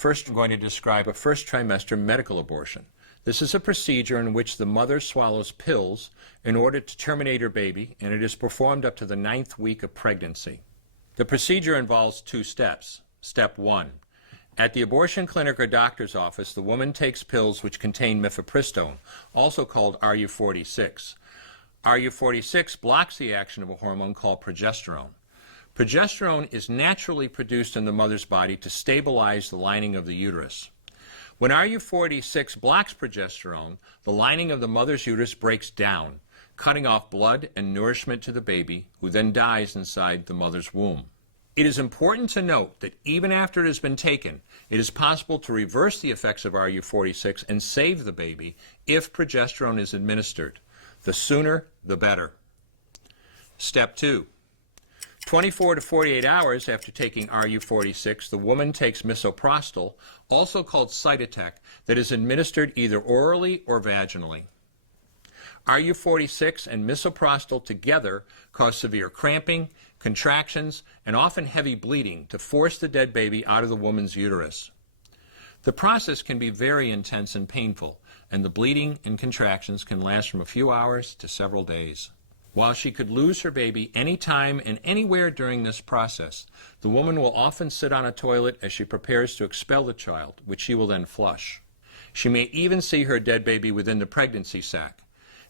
First, I'm going to describe a first trimester medical abortion. This is a procedure in which the mother swallows pills in order to terminate her baby, and it is performed up to the 9th week of pregnancy. The procedure involves 2 steps. Step 1. At the abortion clinic or doctor's office, the woman takes pills which contain mifepristone, also called RU46. RU46 blocks the action of a hormone called progesterone. Progesterone is naturally produced in the mother's body to stabilize the lining of the uterus. When RU46 blocks progesterone, the lining of the mother's uterus breaks down, cutting off blood and nourishment to the baby, who then dies inside the mother's womb. It is important to note that even after it has been taken, it is possible to reverse the effects of RU46 and save the baby if progesterone is administered. The sooner, the better. Step 2. 24 to 48 hours after taking RU46, the woman takes misoprostol, also called Cytotec, that is administered either orally or vaginally. RU46 and misoprostol together cause severe cramping, contractions, and often heavy bleeding to force the dead baby out of the woman's uterus. The process can be very intense and painful, and the bleeding and contractions can last from a few hours to several days. While she could lose her baby any time and anywhere during this process, the woman will often sit on a toilet as she prepares to expel the child, which she will then flush. She may even see her dead baby within the pregnancy sac.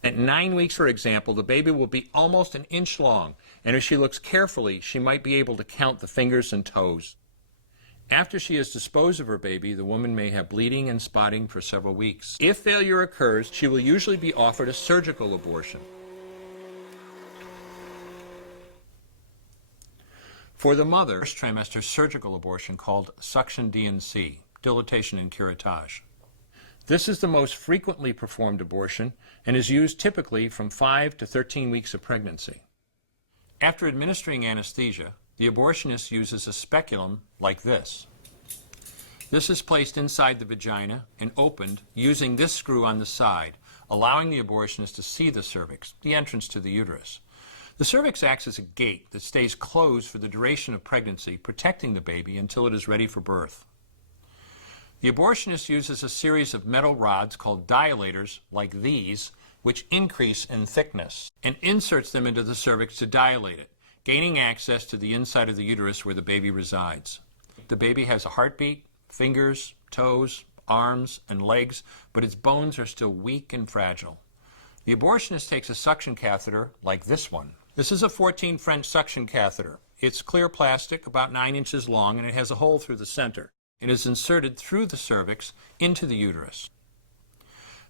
At 9 weeks, for example, the baby will be almost an inch long, and if she looks carefully, she might be able to count the fingers and toes. After she has disposed of her baby, the woman may have bleeding and spotting for several weeks. If failure occurs, she will usually be offered a surgical abortion. For the mother, first trimester surgical abortion called suction D&C, dilatation and curettage. This is the most frequently performed abortion and is used typically from 5 to 13 weeks of pregnancy. After administering anesthesia, the abortionist uses a speculum like this. This is placed inside the vagina and opened using this screw on the side, allowing the abortionist to see the cervix, the entrance to the uterus. The cervix acts as a gate that stays closed for the duration of pregnancy, protecting the baby until it is ready for birth. The abortionist uses a series of metal rods called dilators, like these, which increase in thickness, and inserts them into the cervix to dilate it, gaining access to the inside of the uterus where the baby resides. The baby has a heartbeat, fingers, toes, arms, and legs, but its bones are still weak and fragile. The abortionist takes a suction catheter like this one. This is a 14 French suction catheter. It's clear plastic, about 9 inches long, and it has a hole through the center. It is inserted through the cervix into the uterus.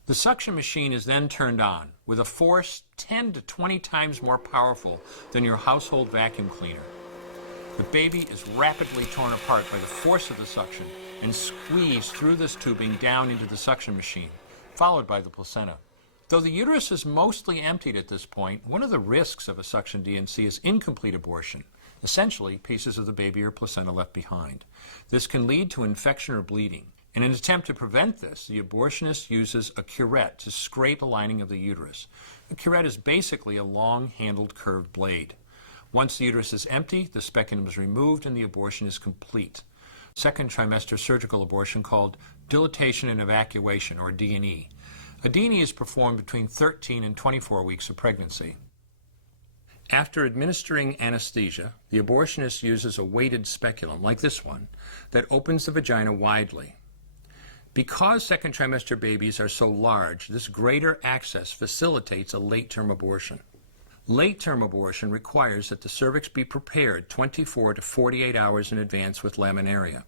The suction machine is then turned on with a force 10 to 20 times more powerful than your household vacuum cleaner. The baby is rapidly torn apart by the force of the suction and squeezed through this tubing down into the suction machine, followed by the placenta. Though the uterus is mostly emptied at this point, one of the risks of a suction D&C is incomplete abortion. Essentially, pieces of the baby or placenta left behind. This can lead to infection or bleeding. In an attempt to prevent this, the abortionist uses a curette to scrape the lining of the uterus. A curette is basically a long-handled curved blade. Once the uterus is empty, the speculum is removed and the abortion is complete. Second trimester surgical abortion called dilatation and evacuation, or D&E. A D&E is performed between 13 and 24 weeks of pregnancy. After administering anesthesia, the abortionist uses a weighted speculum, like this one, that opens the vagina widely. Because second trimester babies are so large, this greater access facilitates a late-term abortion. Late-term abortion requires that the cervix be prepared 24 to 48 hours in advance with laminaria.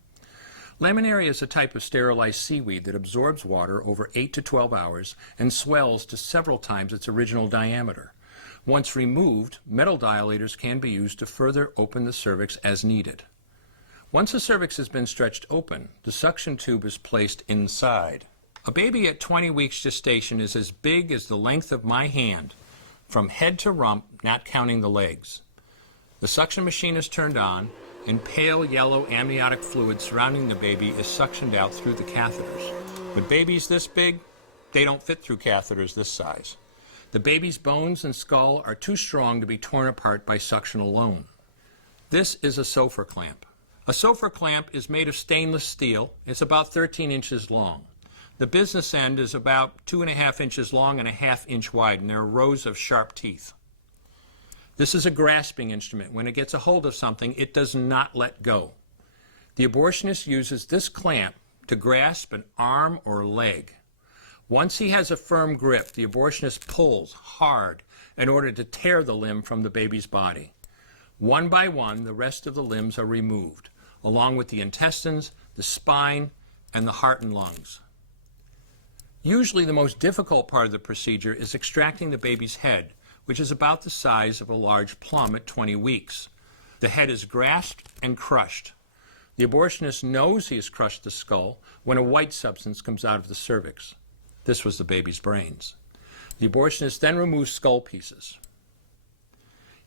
Laminaria is a type of sterilized seaweed that absorbs water over 8 to 12 hours and swells to several times its original diameter. Once removed, metal dilators can be used to further open the cervix as needed. Once the cervix has been stretched open, the suction tube is placed inside. A baby at 20 weeks gestation is as big as the length of my hand, from head to rump, not counting the legs. The suction machine is turned on, and pale yellow amniotic fluid surrounding the baby is suctioned out through the catheters. With babies this big, they don't fit through catheters this size. The baby's bones and skull are too strong to be torn apart by suction alone. This is a Sofer clamp. A A Sofer clamp is made of stainless steel. It's about 13 inches long. The business end is about 2.5 inches long and a half-inch wide, and there are rows of sharp teeth. This is a grasping instrument. When it gets a hold of something, it does not let go. The abortionist uses this clamp to grasp an arm or leg. Once he has a firm grip, the abortionist pulls hard in order to tear the limb from the baby's body. One by one, the rest of the limbs are removed, along with the intestines, the spine, and the heart and lungs. Usually the most difficult part of the procedure is extracting the baby's head, which is about the size of a large plum at 20 weeks. The head is grasped and crushed. The abortionist knows he has crushed the skull when a white substance comes out of the cervix. This was the baby's brains. The abortionist then removes skull pieces.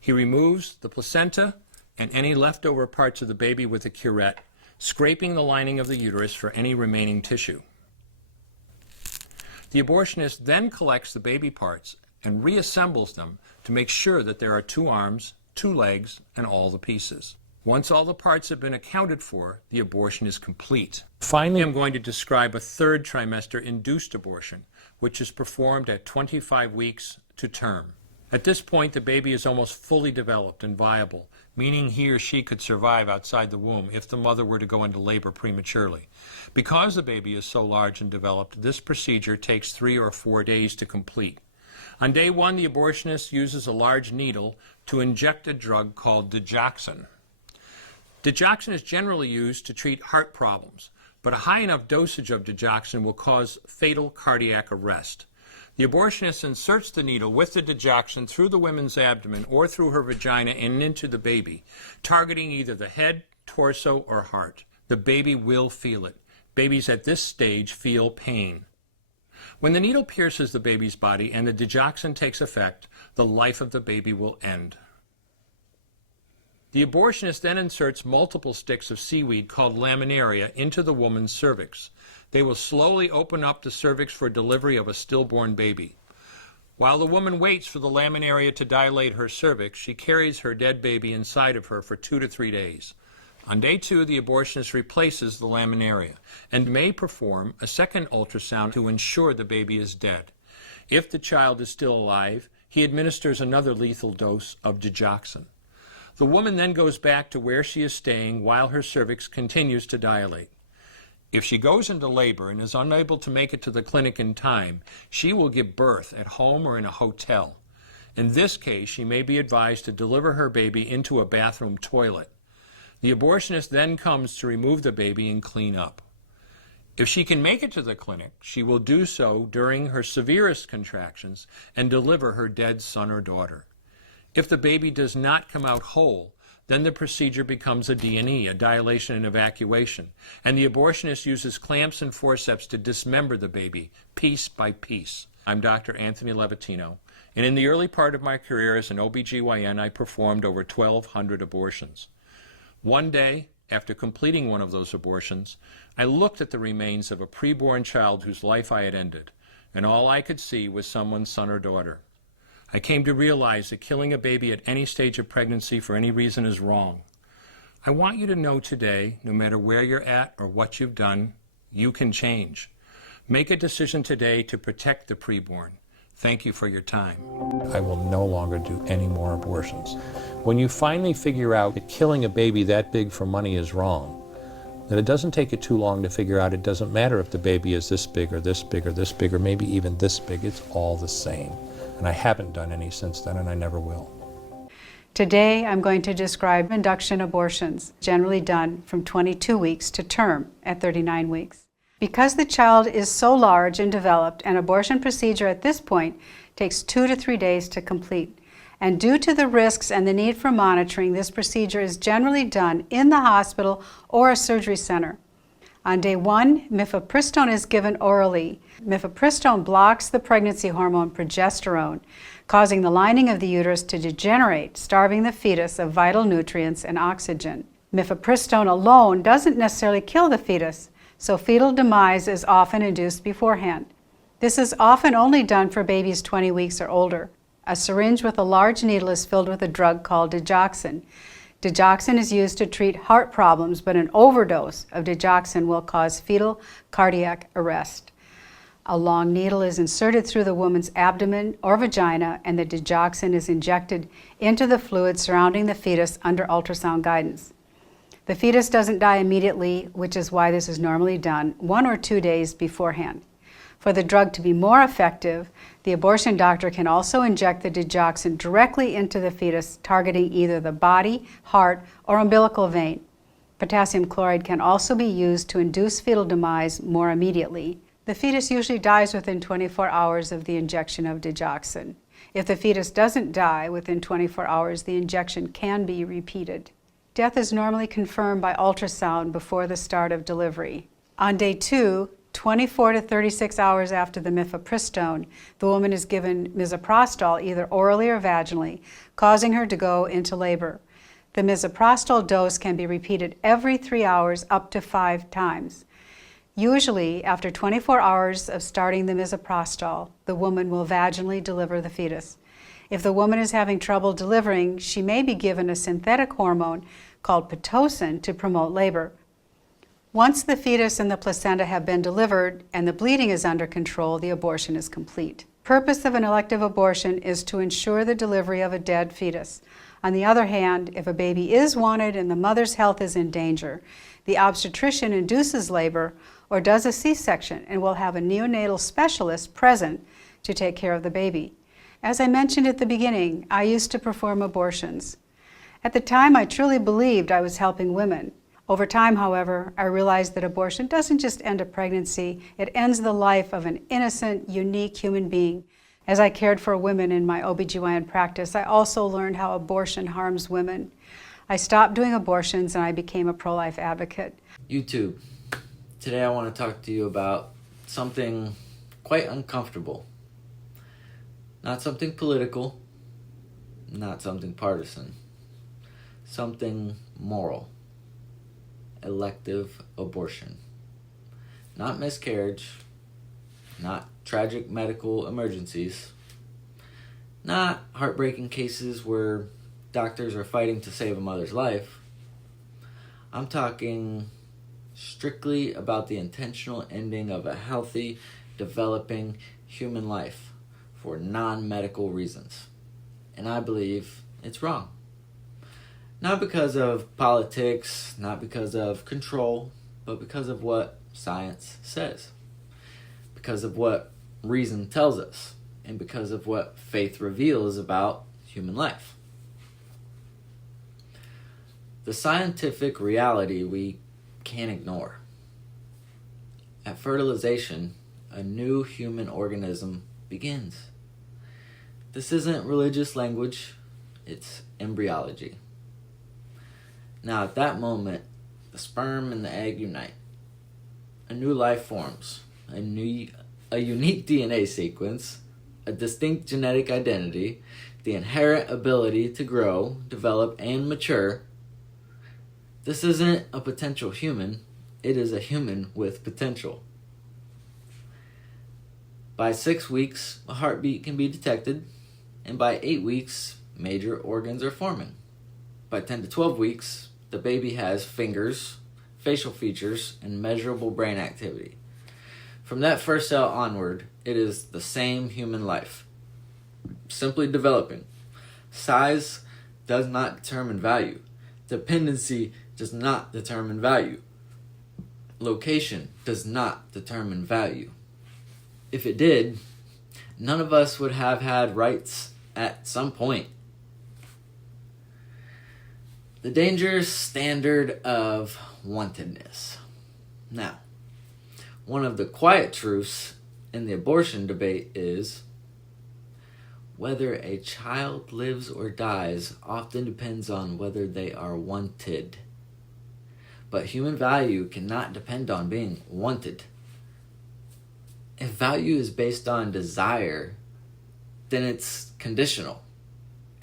He removes the placenta and any leftover parts of the baby with a curette, scraping the lining of the uterus for any remaining tissue. The abortionist then collects the baby parts and reassembles them to make sure that there are 2 arms, 2 legs, and all the pieces. Once all the parts have been accounted for, the abortion is complete. Finally, I'm going to describe a 3rd trimester induced abortion, which is performed at 25 weeks to term. At this point, the baby is almost fully developed and viable, meaning he or she could survive outside the womb if the mother were to go into labor prematurely. Because the baby is so large and developed, this procedure takes 3 or 4 days to complete. On day 1, the abortionist uses a large needle to inject a drug called digoxin. Digoxin is generally used to treat heart problems, but a high enough dosage of digoxin will cause fatal cardiac arrest. The abortionist inserts the needle with the digoxin through the woman's abdomen or through her vagina and into the baby, targeting either the head, torso, or heart. The baby will feel it. Babies at this stage feel pain. When the needle pierces the baby's body and the digoxin takes effect, the life of the baby will end. The abortionist then inserts multiple sticks of seaweed called laminaria into the woman's cervix. They will slowly open up the cervix for delivery of a stillborn baby. While the woman waits for the laminaria to dilate her cervix, she carries her dead baby inside of her for 2 to 3 days. On day 2, the abortionist replaces the laminaria and may perform a second ultrasound to ensure the baby is dead. If the child is still alive, he administers another lethal dose of digoxin. The woman then goes back to where she is staying while her cervix continues to dilate. If she goes into labor and is unable to make it to the clinic in time, she will give birth at home or in a hotel. In this case, she may be advised to deliver her baby into a bathroom toilet. The abortionist then comes to remove the baby and clean up. If she can make it to the clinic, she will do so during her severest contractions and deliver her dead son or daughter. If the baby does not come out whole, then the procedure becomes a D&E, a dilation and evacuation, and the abortionist uses clamps and forceps to dismember the baby, piece by piece. I'm Dr. Anthony Levatino, and in the early part of my career as an OBGYN, I performed over 1,200 abortions. One day, after completing one of those abortions, I looked at the remains of a preborn child whose life I had ended, and all I could see was someone's son or daughter. I came to realize that killing a baby at any stage of pregnancy for any reason is wrong. I want you to know today, no matter where you're at or what you've done, you can change. Make a decision today to protect the preborn. Thank you for your time. I will no longer do any more abortions. When you finally figure out that killing a baby that big for money is wrong, that it doesn't take you too long to figure out it doesn't matter if the baby is this big or this big or this big or maybe even this big, it's all the same. And I haven't done any since then, and I never will. Today, I'm going to describe induction abortions, generally done from 22 weeks to term at 39 weeks. Because the child is so large and developed, an abortion procedure at this point takes 2 to 3 days to complete. And due to the risks and the need for monitoring, this procedure is generally done in the hospital or a surgery center. On day 1, mifepristone is given orally. Mifepristone blocks the pregnancy hormone progesterone, causing the lining of the uterus to degenerate, starving the fetus of vital nutrients and oxygen. Mifepristone alone doesn't necessarily kill the fetus, so fetal demise is often induced beforehand. This is often only done for babies 20 weeks or older. A syringe with a large needle is filled with a drug called digoxin. Digoxin is used to treat heart problems, but an overdose of digoxin will cause fetal cardiac arrest. A long needle is inserted through the woman's abdomen or vagina, and the digoxin is injected into the fluid surrounding the fetus under ultrasound guidance. The fetus doesn't die immediately, which is why this is normally done 1 or 2 days beforehand. For the drug to be more effective, the abortion doctor can also inject the digoxin directly into the fetus, targeting either the body, heart, or umbilical vein. Potassium chloride can also be used to induce fetal demise more immediately. The fetus usually dies within 24 hours of the injection of digoxin. If the fetus doesn't die within 24 hours, the injection can be repeated. Death is normally confirmed by ultrasound before the start of delivery. On day 2, 24 to 36 hours after the mifepristone, the woman is given misoprostol either orally or vaginally, causing her to go into labor. The misoprostol dose can be repeated every 3 hours up to 5 times. Usually, after 24 hours of starting the misoprostol, the woman will vaginally deliver the fetus. If the woman is having trouble delivering, she may be given a synthetic hormone called Pitocin to promote labor. Once the fetus and the placenta have been delivered and the bleeding is under control, the abortion is complete. The purpose of an elective abortion is to ensure the delivery of a dead fetus. On the other hand, if a baby is wanted and the mother's health is in danger, the obstetrician induces labor or does a C-section and will have a neonatal specialist present to take care of the baby. As I mentioned at the beginning, I used to perform abortions. At the time, I truly believed I was helping women. Over time, however, I realized that abortion doesn't just end a pregnancy, it ends the life of an innocent, unique human being. As I cared for women in my OBGYN practice, I also learned how abortion harms women. I stopped doing abortions and I became a pro-life advocate. YouTube. Today I want to talk to you about something quite uncomfortable. Not something political, not something partisan, something moral. Elective abortion. Not miscarriage, not tragic medical emergencies, not heartbreaking cases where doctors are fighting to save a mother's life. I'm talking strictly about the intentional ending of a healthy, developing human life for non-medical reasons. And I believe it's wrong. Not because of politics, not because of control, but because of what science says. Because of what reason tells us, and because of what faith reveals about human life. The scientific reality we can't ignore. At fertilization, a new human organism begins. This isn't religious language, it's embryology. Now at that moment, the sperm and the egg unite. A new life forms, a unique DNA sequence, a distinct genetic identity, the inherent ability to grow, develop, and mature. This isn't a potential human, it is a human with potential. By 6 weeks, a heartbeat can be detected, and by 8 weeks, major organs are forming. By 10 to 12 weeks, the baby has fingers, facial features, and measurable brain activity. From that first cell onward, it is the same human life, simply developing. Size does not determine value. Dependency does not determine value. Location does not determine value. If it did, none of us would have had rights at some point. The dangerous standard of wantedness. Now, one of the quiet truths in the abortion debate is whether a child lives or dies often depends on whether they are wanted. But human value cannot depend on being wanted. If value is based on desire, then it's conditional.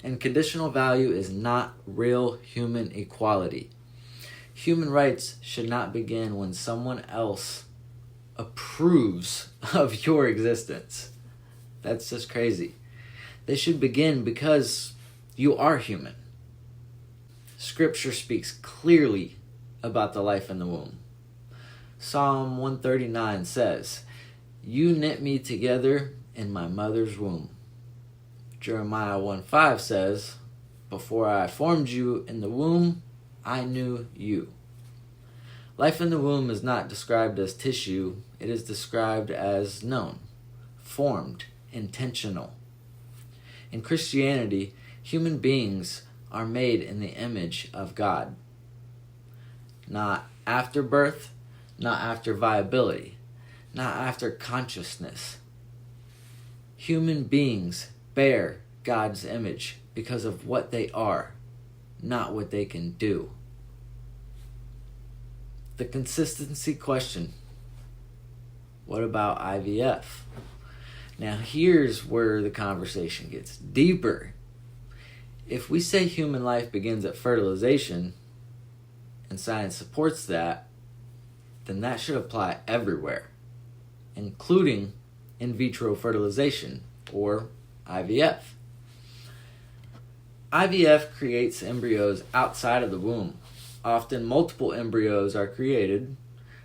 And conditional value is not real human equality. Human rights should not begin when someone else approves of your existence. That's just crazy. They should begin because you are human. Scripture speaks clearly about the life in the womb. Psalm 139 says, "You knit me together in my mother's womb." Jeremiah 1:5 says, "Before I formed you in the womb, I knew you." Life in the womb is not described as tissue, it is described as known, formed, intentional. In Christianity, human beings are made in the image of God. Not after birth, not after viability, not after consciousness. Human beings bear God's image because of what they are, not what they can do. The consistency question. What about IVF? Now here's where the conversation gets deeper. If we say human life begins at fertilization, and science supports that, then that should apply everywhere, including in vitro fertilization, or IVF. IVF creates embryos outside of the womb. Often multiple embryos are created.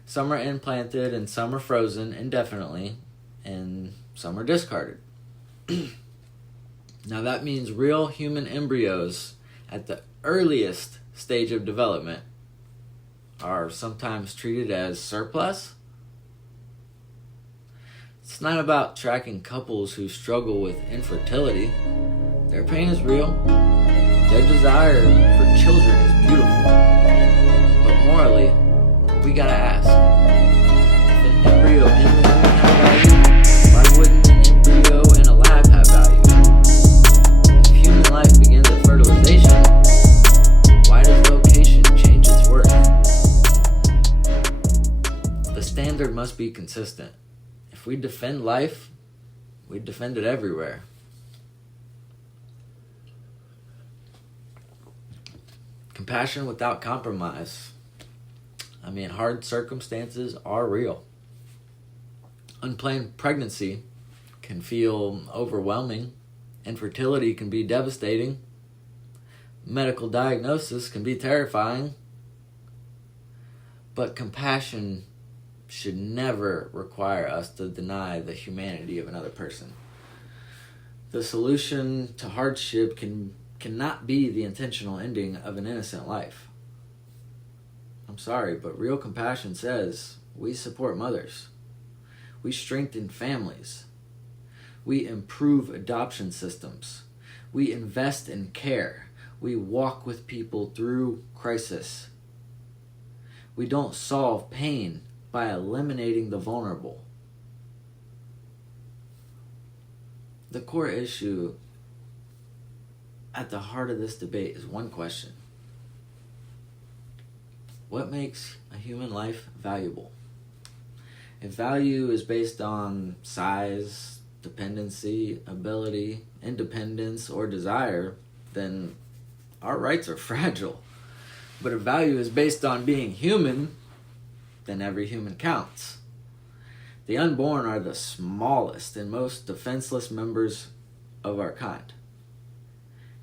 Some are implanted and some are frozen indefinitely, and some are discarded. Now that means real human embryos at the earliest stage of development are sometimes treated as surplus. It's not about tracking couples who struggle with infertility. Their pain is real. Their desire for children is beautiful. But morally, we gotta ask, if an embryo in the womb had value, why wouldn't an embryo in a lab have value? If human life begins at fertilization, why does location change its worth? The standard must be consistent. If we defend life, we defend it everywhere. Compassion without compromise. Hard circumstances are real. Unplanned pregnancy can feel overwhelming. Infertility can be devastating. Medical diagnosis can be terrifying. But compassion should never require us to deny the humanity of another person. The solution to hardship cannot be the intentional ending of an innocent life. I'm sorry, but real compassion says we support mothers. We strengthen families. We improve adoption systems. We invest in care. We walk with people through crisis. We don't solve pain by eliminating the vulnerable. The core issue at the heart of this debate is one question. What makes a human life valuable? If value is based on size, dependency, ability, independence, or desire, then our rights are fragile. But if value is based on being human, then every human counts. The unborn are the smallest and most defenseless members of our kind.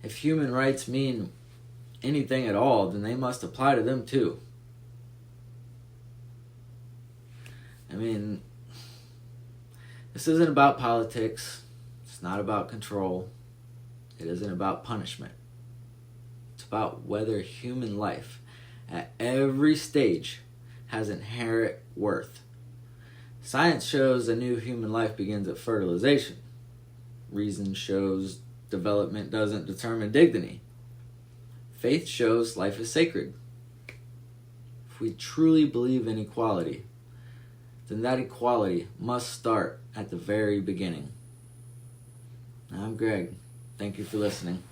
If human rights mean anything at all, then they must apply to them too. This isn't about politics. It's not about control. It isn't about punishment. It's about whether human life at every stage has inherent worth. Science shows a new human life begins at fertilization. Reason shows development doesn't determine dignity. Faith shows life is sacred. If we truly believe in equality, then that equality must start at the very beginning. I'm Greg. Thank you for listening.